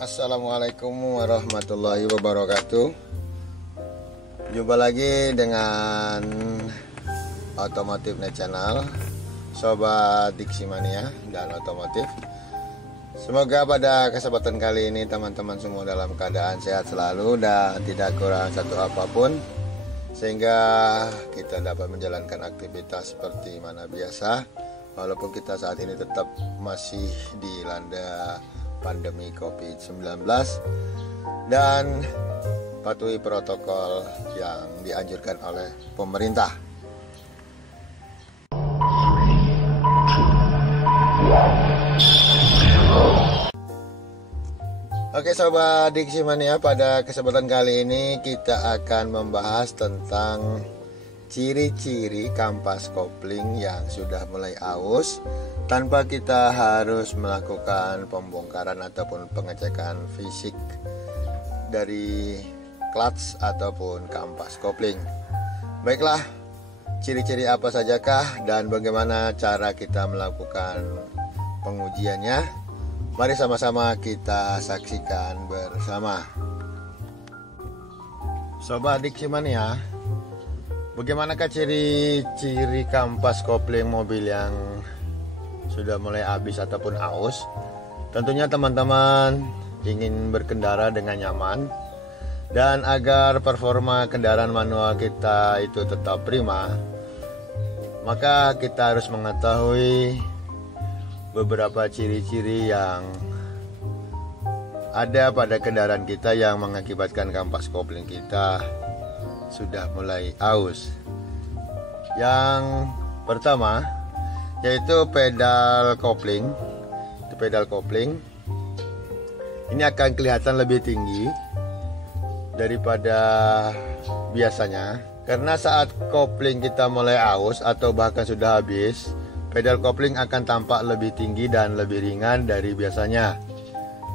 Assalamualaikum warahmatullahi wabarakatuh. Jumpa lagi dengan Otomotif Net Channel, Sobat Diksimania dan Otomotif. Semoga pada kesempatan kali ini teman-teman semua dalam keadaan sehat selalu dan tidak kurang satu apapun, sehingga kita dapat menjalankan aktivitas seperti mana biasa, walaupun kita saat ini tetap masih dilanda pandemi COVID-19 dan patuhi protokol yang dianjurkan oleh pemerintah. Oke Sobat Diksimania, pada kesempatan kali ini kita akan membahas tentang ciri-ciri kampas kopling yang sudah mulai aus tanpa kita harus melakukan pembongkaran ataupun pengecekan fisik dari clutch ataupun kampas kopling. Baiklah, ciri-ciri apa sajakah dan bagaimana cara kita melakukan pengujiannya? Mari sama-sama kita saksikan bersama. Sobat Diksimania, bagaimanakah ciri-ciri kampas kopling mobil yang sudah mulai habis ataupun aus? Tentunya teman-teman ingin berkendara dengan nyaman dan agar performa kendaraan manual kita itu tetap prima, maka kita harus mengetahui beberapa ciri-ciri yang ada pada kendaraan kita yang mengakibatkan kampas kopling kita sudah mulai aus. Yang pertama yaitu pedal kopling. Pedal kopling ini akan kelihatan lebih tinggi daripada biasanya, karena saat kopling kita mulai aus atau bahkan sudah habis, pedal kopling akan tampak lebih tinggi dan lebih ringan dari biasanya.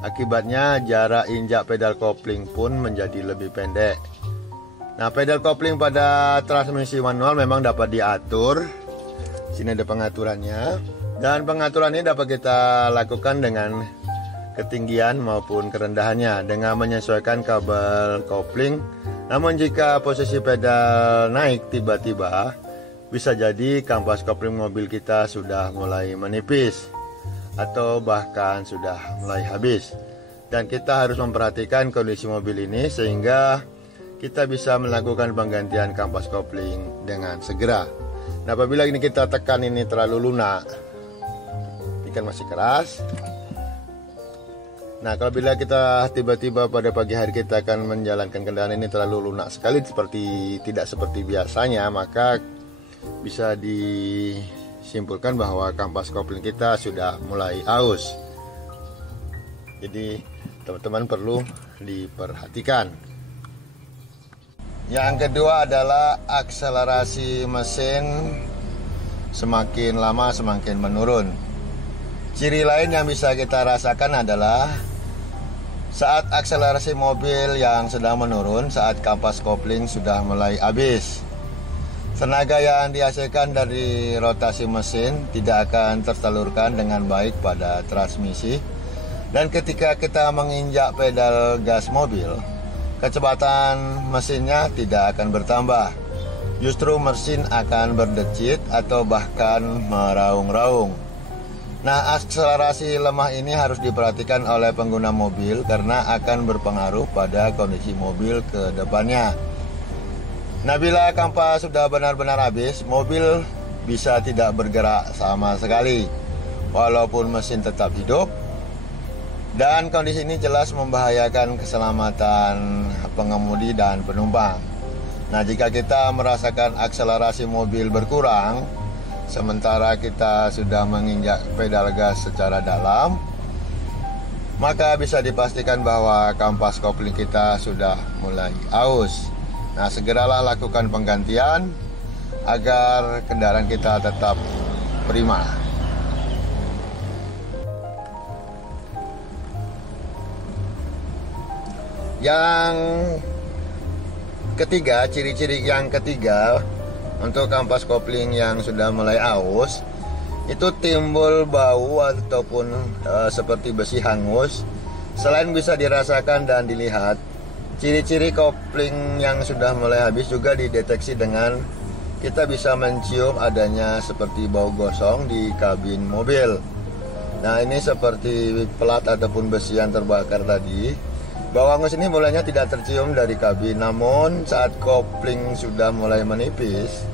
Akibatnya jarak injak pedal kopling pun menjadi lebih pendek. Nah, pedal kopling pada transmisi manual memang dapat diatur. Sini ada pengaturannya, dan pengaturan ini dapat kita lakukan dengan ketinggian maupun kerendahannya dengan menyesuaikan kabel kopling. Namun jika posisi pedal naik tiba-tiba, bisa jadi kampas kopling mobil kita sudah mulai menipis atau bahkan sudah mulai habis, dan kita harus memperhatikan kondisi mobil ini sehingga kita bisa melakukan penggantian kampas kopling dengan segera. Nah, apabila ini kita tekan ini terlalu lunak, ini kan masih keras. Nah, kalau bila kita tiba-tiba pada pagi hari kita akan menjalankan kendaraan ini terlalu lunak sekali, tidak seperti biasanya, maka bisa disimpulkan bahwa kampas kopling kita sudah mulai aus. Jadi teman-teman perlu diperhatikan. Yang kedua adalah akselerasi mesin semakin lama semakin menurun. Ciri lain yang bisa kita rasakan adalah saat akselerasi mobil yang sedang menurun, saat kampas kopling sudah mulai habis. Tenaga yang dihasilkan dari rotasi mesin tidak akan tersalurkan dengan baik pada transmisi, dan ketika kita menginjak pedal gas mobil, kecepatan mesinnya tidak akan bertambah. Justru mesin akan berdecit atau bahkan meraung-raung. Nah, akselerasi lemah ini harus diperhatikan oleh pengguna mobil karena akan berpengaruh pada kondisi mobil ke depannya. Nah, bila kampas sudah benar-benar habis, mobil bisa tidak bergerak sama sekali walaupun mesin tetap hidup, dan kondisi ini jelas membahayakan keselamatan pengemudi dan penumpang. Nah, jika kita merasakan akselerasi mobil berkurang sementara kita sudah menginjak pedal gas secara dalam, maka bisa dipastikan bahwa kampas kopling kita sudah mulai aus. Nah, segeralah lakukan penggantian agar kendaraan kita tetap prima. Yang ketiga, ciri-ciri yang ketiga untuk kampas kopling yang sudah mulai aus, itu timbul bau ataupun seperti besi hangus Selain bisa dirasakan dan dilihat, ciri-ciri kopling yang sudah mulai habis juga dideteksi dengan kita bisa mencium adanya seperti bau gosong di kabin mobil. Nah, ini seperti pelat ataupun besi yang terbakar tadi. Bau hangus ini mulanya tidak tercium dari kabin, namun saat kopling sudah mulai menipis,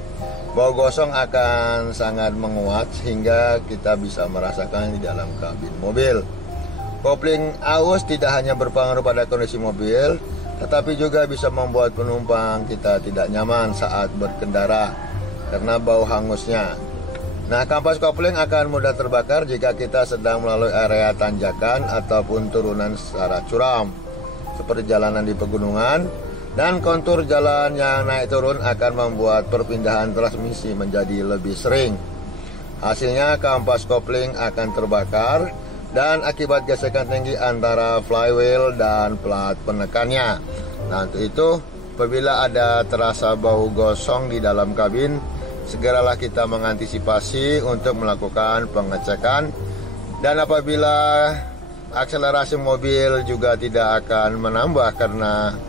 bau gosong akan sangat menguat hingga kita bisa merasakan di dalam kabin mobil. Kopling aus tidak hanya berpengaruh pada kondisi mobil, tetapi juga bisa membuat penumpang kita tidak nyaman saat berkendara karena bau hangusnya. Nah, kampas kopling akan mudah terbakar jika kita sedang melalui area tanjakan ataupun turunan secara curam, seperti jalanan di pegunungan, dan kontur jalan yang naik turun akan membuat perpindahan transmisi menjadi lebih sering. Hasilnya kampas kopling akan terbakar dan akibat gesekan tinggi antara flywheel dan plat penekannya. Nah, untuk itu apabila ada terasa bau gosong di dalam kabin, segeralah kita mengantisipasi untuk melakukan pengecekan. Dan apabila akselerasi mobil juga tidak akan menambah karena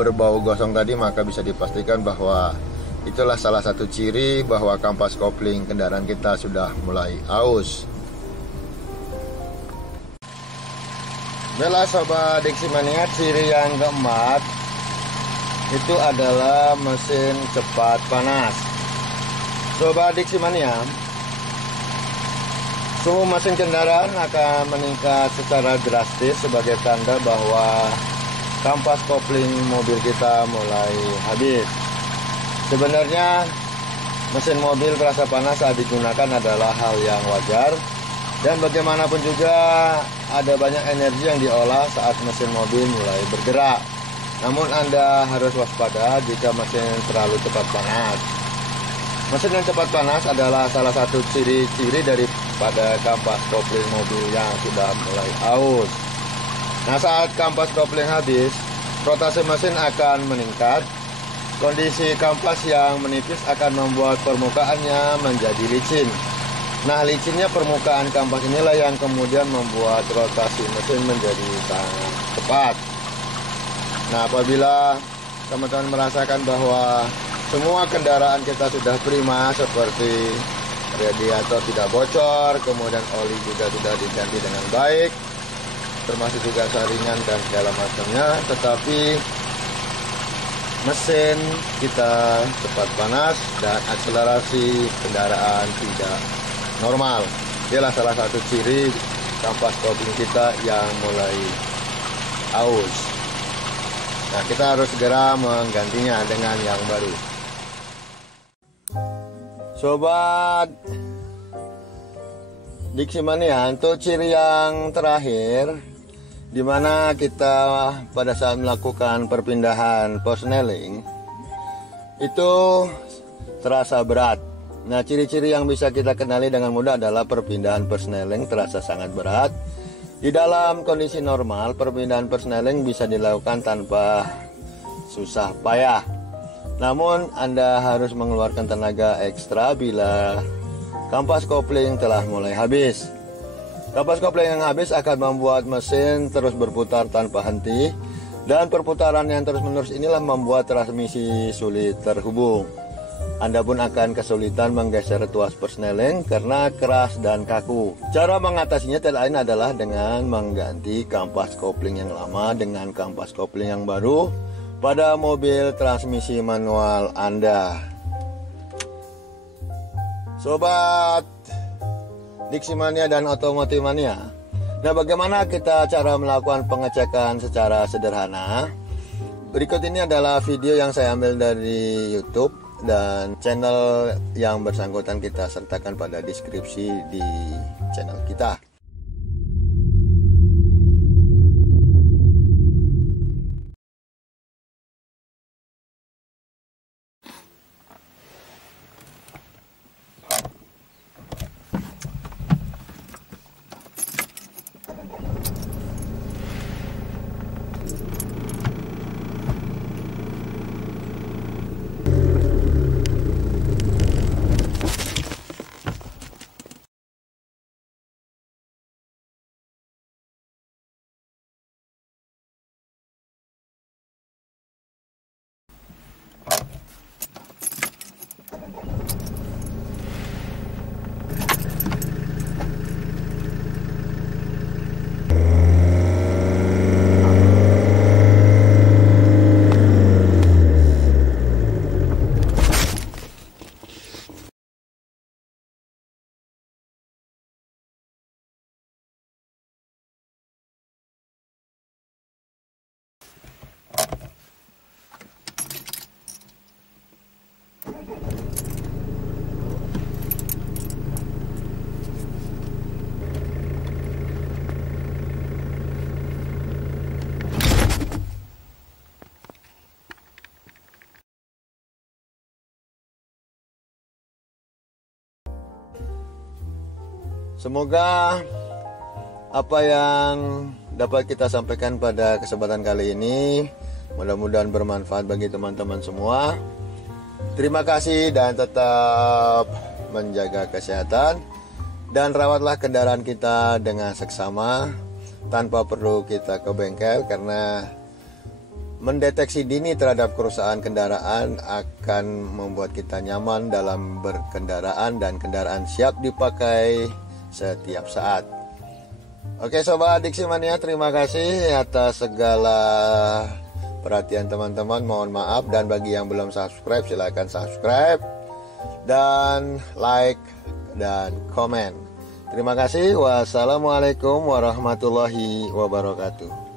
berbau gosong tadi, maka bisa dipastikan bahwa itulah salah satu ciri bahwa kampas kopling kendaraan kita sudah mulai aus. Bella Sobat Diximania, ciri yang keempat itu adalah mesin cepat panas. Sobat Diximania, suhu mesin kendaraan akan meningkat secara drastis sebagai tanda bahwa kampas kopling mobil kita mulai habis. Sebenarnya mesin mobil terasa panas saat digunakan adalah hal yang wajar, dan bagaimanapun juga ada banyak energi yang diolah saat mesin mobil mulai bergerak. Namun Anda harus waspada jika mesin terlalu cepat panas. Mesin yang cepat panas adalah salah satu ciri-ciri daripada kampas kopling mobil yang sudah mulai aus. Nah, saat kampas kopling habis, rotasi mesin akan meningkat. Kondisi kampas yang menipis akan membuat permukaannya menjadi licin. Nah, licinnya permukaan kampas inilah yang kemudian membuat rotasi mesin menjadi sangat cepat. Nah, apabila teman-teman merasakan bahwa semua kendaraan kita sudah prima, seperti radiator tidak bocor, kemudian oli juga sudah diganti dengan baik, termasuk juga saringan dan segala macamnya, tetapi mesin kita cepat panas dan akselerasi kendaraan tidak normal. Inilah salah satu ciri kampas kopling kita yang mulai aus. Nah, kita harus segera menggantinya dengan yang baru. Sobat Diximania, untuk ciri yang terakhir, di mana kita pada saat melakukan perpindahan persneling itu terasa berat. Nah, ciri-ciri yang bisa kita kenali dengan mudah adalah perpindahan persneling terasa sangat berat. Di dalam kondisi normal, perpindahan persneling bisa dilakukan tanpa susah payah. Namun, Anda harus mengeluarkan tenaga ekstra bila kampas kopling telah mulai habis. Kampas kopling yang habis akan membuat mesin terus berputar tanpa henti, dan perputaran yang terus-menerus inilah membuat transmisi sulit terhubung. Anda pun akan kesulitan menggeser tuas persneling karena keras dan kaku. Cara mengatasinya tidak lain adalah dengan mengganti kampas kopling yang lama dengan kampas kopling yang baru pada mobil transmisi manual Anda. Sobat Diximania dan Otomotifmania, nah, bagaimana kita cara melakukan pengecekan secara sederhana? Berikut ini adalah video yang saya ambil dari YouTube, dan channel yang bersangkutan kita sertakan pada deskripsi di channel kita. Semoga apa yang dapat kita sampaikan pada kesempatan kali ini mudah-mudahan bermanfaat bagi teman-teman semua. Terima kasih dan tetap menjaga kesehatan dan rawatlah kendaraan kita dengan seksama tanpa perlu kita ke bengkel, karena mendeteksi dini terhadap kerusakan kendaraan akan membuat kita nyaman dalam berkendaraan dan kendaraan siap dipakai setiap saat. Oke Sobat Diksi Mania, terima kasih atas segala perhatian teman-teman. Mohon maaf, dan bagi yang belum subscribe silahkan subscribe dan like dan komen. Terima kasih. Wassalamualaikum warahmatullahi wabarakatuh.